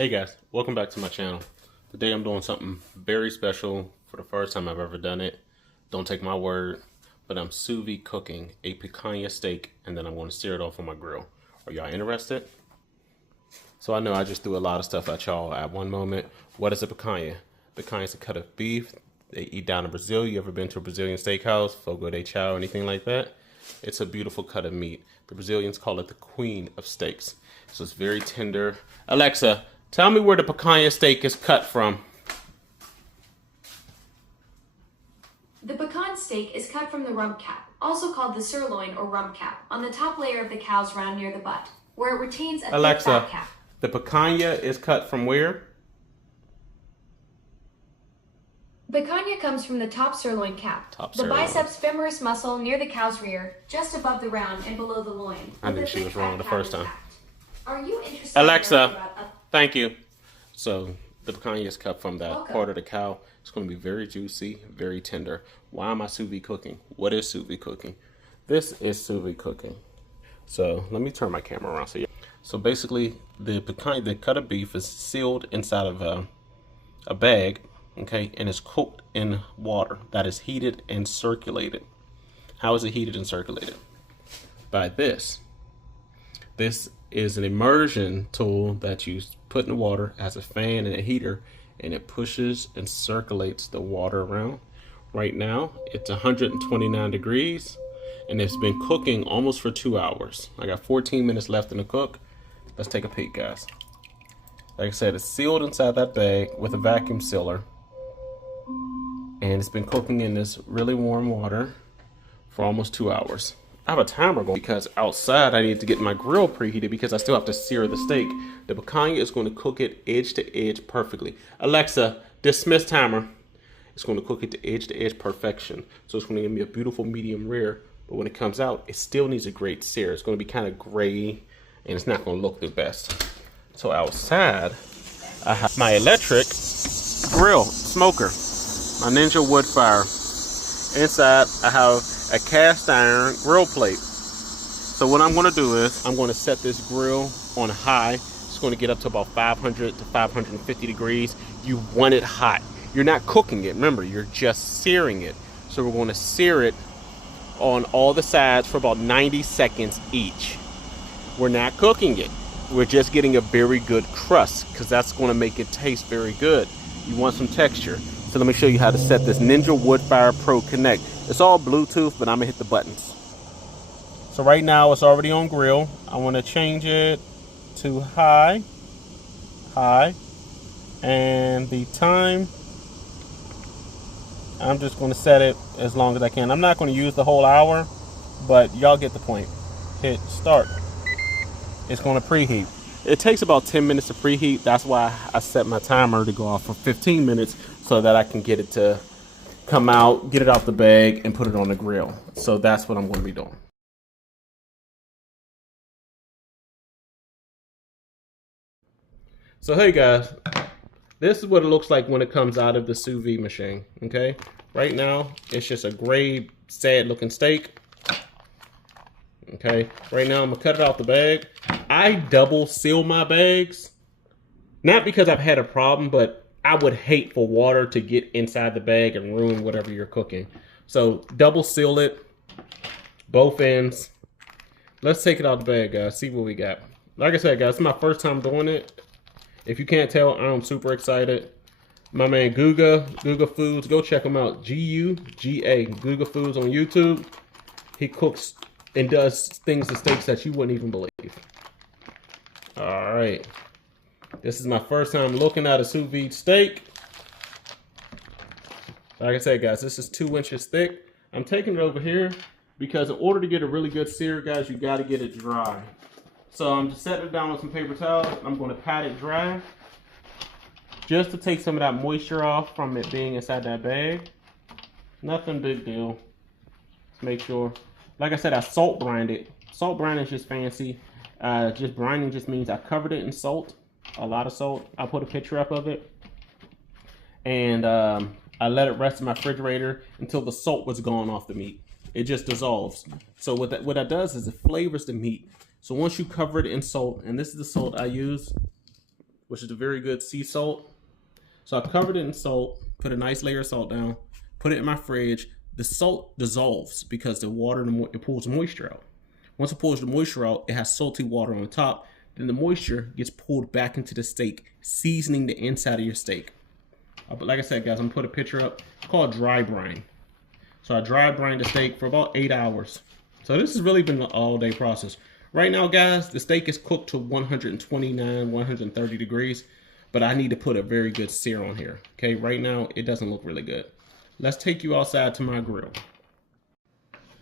Hey guys, welcome back to my channel. Today I'm doing something very special for the first time I've ever done it. Don't take my word, but I'm sous vide cooking a picanha steak and then I'm going to sear it off on my grill. Are y'all interested? So I know I just threw a lot of stuff at y'all at one moment. What is a picanha? Picanha is a cut of beef they eat down in Brazil. You ever been to a Brazilian steakhouse, fogo de chao, anything like that? It's a beautiful cut of meat. The Brazilians call it the queen of steaks. So it's very tender. Alexa, tell me where the picanha steak is cut from. The pecan steak is cut from the rump cap, also called the sirloin or rump cap, on the top layer of the cow's round near the butt, where it retains a thick fat cap. The picanha is cut from where? Picanha comes from the top sirloin cap, the biceps femoris muscle near the cow's rear, just above the round and below the loin. I knew she was wrong the first time. Are you interested? Alexa, thank you. So the picanha is cut from that part of the cow. It's going to be very juicy, very tender. Why am I sous vide cooking? What is sous vide cooking? This is sous vide cooking. So let me turn my camera around. So basically, the picanha, the cut of beef, is sealed inside of a bag, okay, and it's cooked in water that is heated and circulated. How is it heated and circulated? By this. This is an immersion tool that you put in the water, has a fan and a heater, and it pushes and circulates the water around. Right now, it's 129 degrees, and it's been cooking almost for 2 hours. I got 14 minutes left in the cook. Let's take a peek, guys. Like I said, it's sealed inside that bag with a vacuum sealer, and it's been cooking in this really warm water for almost 2 hours. I have a timer going because outside I need to get my grill preheated because I still have to sear the steak. The picanha is going to cook it edge to edge perfectly. Alexa, dismiss timer. It's going to cook it to edge perfection. So it's going to give me a beautiful medium rare. But when it comes out, it still needs a great sear. It's going to be kind of gray and it's not going to look the best. So outside, I have my electric grill smoker, my Ninja wood fire. Inside, I have a cast iron grill plate. So what I'm going to do is I'm going to set this grill on high. It's going to get up to about 500 to 550 degrees. You want it hot. You're not cooking it. Remember, you're just searing it. So we're going to sear it on all the sides for about 90 seconds each. We're not cooking it. We're just getting a very good crust because that's going to make it taste very good. You want some texture. So let me show you how to set this Ninja Woodfire Pro Connect. It's all Bluetooth, but I'm gonna hit the buttons. So right now it's already on grill. I want to change it to high, and the time, I'm just going to set it as long as I can. I'm not going to use the whole hour, but y'all get the point. Hit start. It's going to preheat. It takes about 10 minutes to preheat. That's why I set my timer to go off for 15 minutes so that I can get it to come out, get it out the bag, and put it on the grill. So that's what I'm going to be doing. So hey guys, this is what it looks like when it comes out of the sous vide machine, okay? Right now, it's just a gray, sad looking steak. Okay, right now I'm gonna cut it out the bag. I double seal my bags, not because I've had a problem, but I would hate for water to get inside the bag and ruin whatever you're cooking. So double seal it, both ends. Let's take it out the bag, guys, see what we got. Like I said, guys, it's my first time doing it. If you can't tell, I'm super excited. My man Guga Foods, go check him out. G-U-G-A, Guga Foods on YouTube. He cooks and does things to steaks that you wouldn't even believe. All right. This is my first time looking at a sous vide steak. Like I said, guys, this is 2 inches thick. I'm taking it over here because in order to get a really good sear, guys, you got to get it dry. So I'm just setting it down on some paper towels. I'm going to pat it dry just to take some of that moisture off from it being inside that bag. Nothing big deal. Let's make sure. Like I said, I salt brined it. Salt brining is just fancy. Just brining just means I covered it in salt, a lot of salt. I put a picture up of it, and I let it rest in my refrigerator until the salt was gone off the meat. It just dissolves. So what that does is it flavors the meat. So once you cover it in salt, and this is the salt I use, which is a very good sea salt. So I covered it in salt, put a nice layer of salt down, put it in my fridge. The salt dissolves because the water, it pulls the moisture out. Once it pulls the moisture out, it has salty water on the top. Then the moisture gets pulled back into the steak, seasoning the inside of your steak. But like I said, guys, I'm gonna put a picture up. It's called dry brine. So I dry brine the steak for about 8 hours. So this has really been an all-day process. Right now, guys, the steak is cooked to 129, 130 degrees, but I need to put a very good sear on here. Okay, right now it doesn't look really good. Let's take you outside to my grill.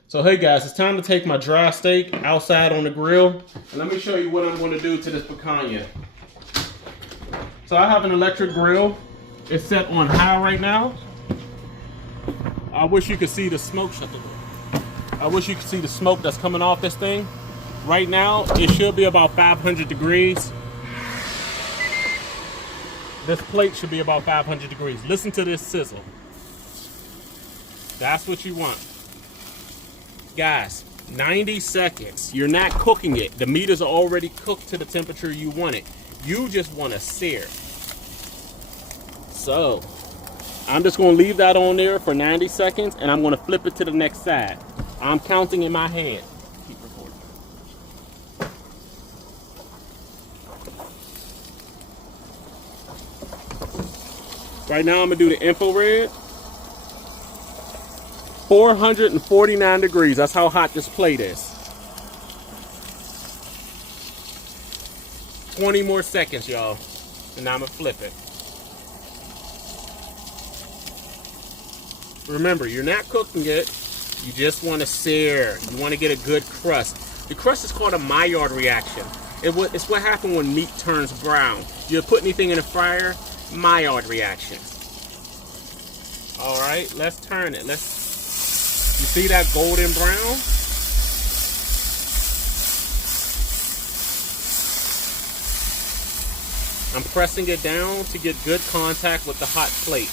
So hey guys, it's time to take my dry steak outside on the grill, and let me show you what I'm going to do to this picanha. So I have an electric grill. It's set on high right now. I wish you could see the smoke. Shut the door. I wish you could see the smoke that's coming off this thing. Right now, it should be about 500 degrees. This plate should be about 500 degrees. Listen to this sizzle. That's what you want. Guys, 90 seconds. You're not cooking it. The meat is already cooked to the temperature you want it. You just want to sear. So, I'm just going to leave that on there for 90 seconds, and I'm going to flip it to the next side. I'm counting in my head. Keep recording. Right now, I'm going to do the infrared. 449 degrees. That's how hot this plate is. 20 more seconds, y'all. And now I'm going to flip it. Remember, you're not cooking it. You just want to sear. You want to get a good crust. The crust is called a Maillard reaction. It's what happens when meat turns brown. You put anything in the fryer, Maillard reaction. All right, let's turn it. You see that golden brown? I'm pressing it down to get good contact with the hot plate.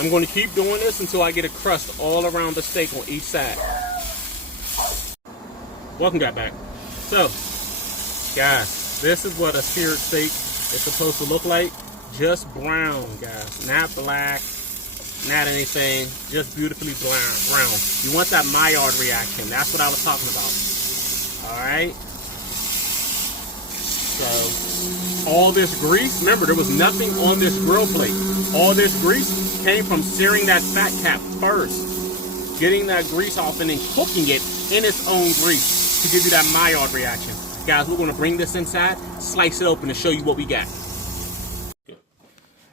I'm going to keep doing this until I get a crust all around the steak on each side. Welcome back. So, guys, this is what a seared steak is supposed to look like. Just brown, guys. Not black. Not anything, just beautifully brown. You want that Maillard reaction. That's what I was talking about. All right. So, all this grease, remember, there was nothing on this grill plate. All this grease came from searing that fat cap first. Getting that grease off and then cooking it in its own grease to give you that Maillard reaction. Guys, we're going to bring this inside, slice it open, and show you what we got.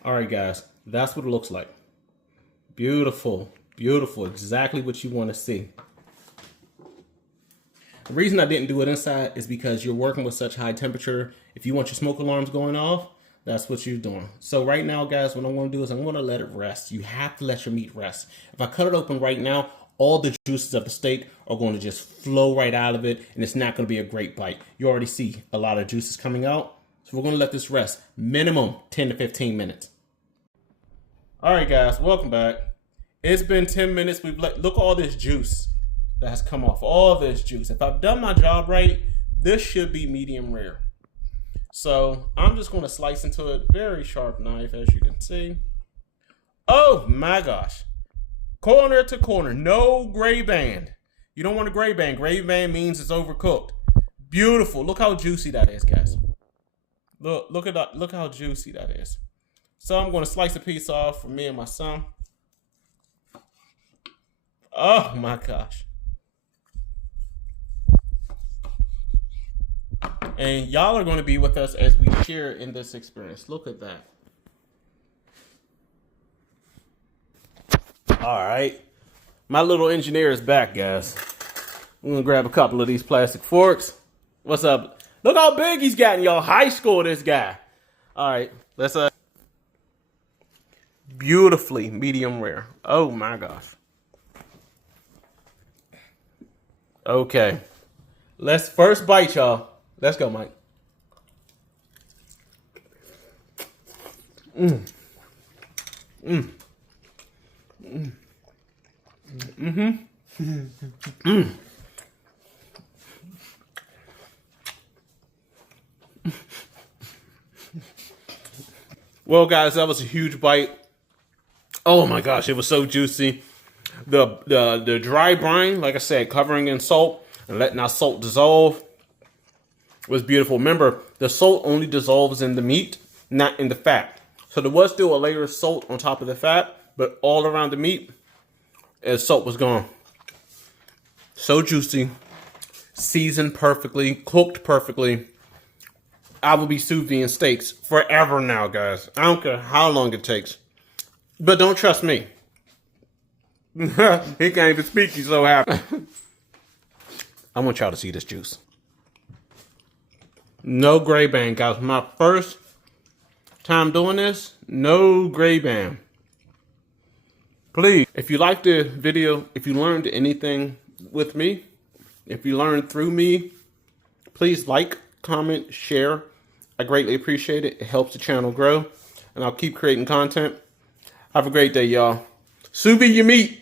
All right, guys, that's what it looks like. Beautiful, beautiful, exactly what you want to see. The reason I didn't do it inside is because you're working with such high temperature. If you want your smoke alarms going off, that's what you're doing. So right now, guys, what I'm going to do is I'm going to let it rest. You have to let your meat rest. If I cut it open right now, all the juices of the steak are going to just flow right out of it, and it's not going to be a great bite. You already see a lot of juices coming out. So we're going to let this rest minimum 10 to 15 minutes. All right, guys, welcome back. It's been 10 minutes. Look at all this juice that has come off. All this juice. If I've done my job right, this should be medium rare. So I'm just going to slice into a very sharp knife, as you can see. Oh my gosh. Corner to corner. No gray band. You don't want a gray band. Gray band means it's overcooked. Beautiful. Look how juicy that is, guys. Look at that. Look how juicy that is. So I'm going to slice a piece off for me and my son. Oh my gosh. And y'all are going to be with us as we share in this experience. Look at that. All right. My little engineer is back, guys. I'm going to grab a couple of these plastic forks. What's up? Look how big he's gotten, y'all. High school, this guy. All right. Let's beautifully medium rare. Oh my gosh. Okay. Let's first bite, y'all. Let's go, Mike. Well, guys, that was a huge bite. Oh my gosh, it was so juicy. The dry brine, like I said, covering in salt and letting that salt dissolve was beautiful. Remember, the salt only dissolves in the meat, not in the fat. So there was still a layer of salt on top of the fat, but all around the meat, the salt was gone. So juicy, seasoned perfectly, cooked perfectly. I will be sous vide steaks forever now, guys. I don't care how long it takes. But don't trust me. He can't even speak, he's so happy. I want y'all to see this juice. No gray band, guys. My first time doing this, no gray band. Please, if you liked the video, if you learned anything with me, if you learned through me, please like, comment, share. I greatly appreciate it. It helps the channel grow, and I'll keep creating content. Have a great day, y'all. Sous vide your meat.